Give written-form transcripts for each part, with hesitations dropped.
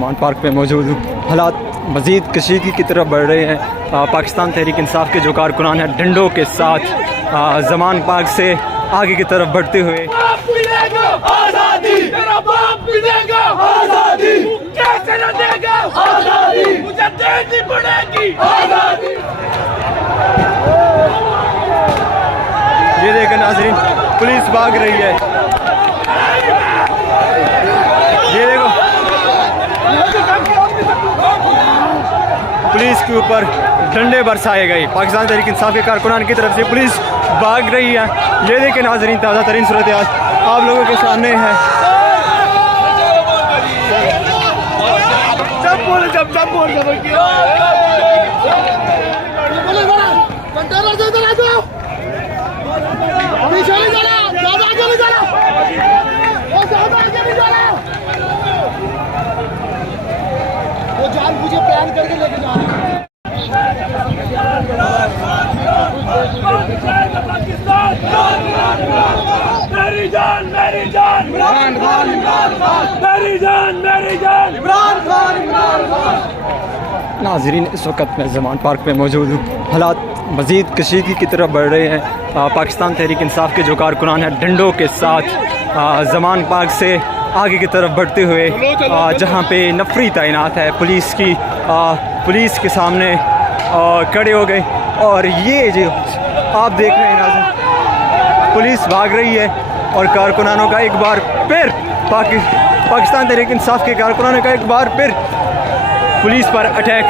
ज़मान park पे मौजूद हूँ। हालात मज़ीद कशीदगी की तरफ बढ़ रहे हैं। पाकिस्तान तहरीक इंसाफ के जो कारकुनान हैं डंडों के साथ ज़मान पार्क से आगे की तरफ बढ़ते हुए ये देखें नाज़रीन, पुलिस भाग रही है। ये देखो पुलिस के ऊपर डंडे बरसाए गए। पाकिस्तान तहरीक इंसाफ के कारकुनान की तरफ से पुलिस भाग रही है। ये देखें नाज़रीन, ताज़ा तरीन सूरत हाल आप लोगों के सामने है। वो जान मुझे प्लान करके लेके जा रहा है। मेरी जान मेरी जान इमरान खान इमरान खान मेरी जान मेरी जान इमरान खान इमरान खान। नाज़रीन, इस वक्त मैं ज़मान पार्क पे मौजूद हूँ। हालात मज़ीद कशीदगी की तरफ बढ़ रहे हैं। पाकिस्तान तहरीक इंसाफ के जो कारकुनान हैं डंडों के साथ ज़मान पार्क से आगे की तरफ बढ़ते हुए जहाँ पे नफरी तैनात है पुलिस के सामने खड़े हो गए। और ये जो आप देख रहे हैं नाज़रीन, पुलिस भाग रही है और कारकुनानों का एक बार फिर पाकिस्तान तहरीक इंसाफ के कारकुनानों का एक बार फिर पुलिस पर अटैक।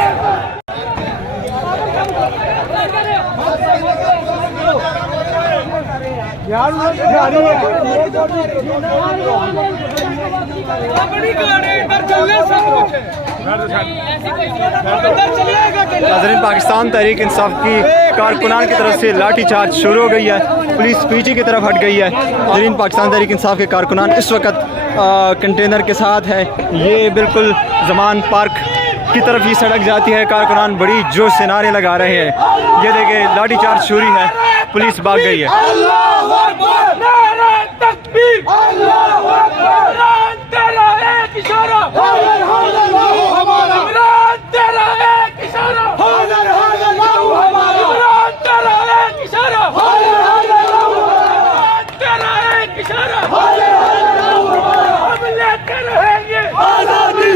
नाज़रीन, पाकिस्तान तहरीक इंसाफ की कारकुनान की तरफ से लाठी चार्ज शुरू हो गई है। पुलिस पीछे की तरफ हट गई है। नाज़रीन, पाकिस्तान तहरीक इंसाफ के कारकुनान इस वक्त कंटेनर के साथ है। ये बिल्कुल ज़मान पार्क की तरफ ही सड़क जाती है। कारकुनान बड़ी जोश से नारे लगा रहे हैं। ये देखे लाठी चार्ज शुरू है, पुलिस भाग गई है।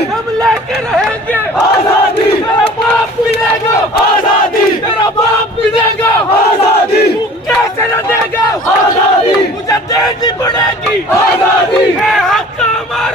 हम लेके रहेंगे आजादी, तेरा बाप मिलेगा आजादी, तेरा बाप मिलेगा आजादी, तू कैसे न देगा आजादी, मुझे देनी पड़ेगी आजादी, हक हमारा।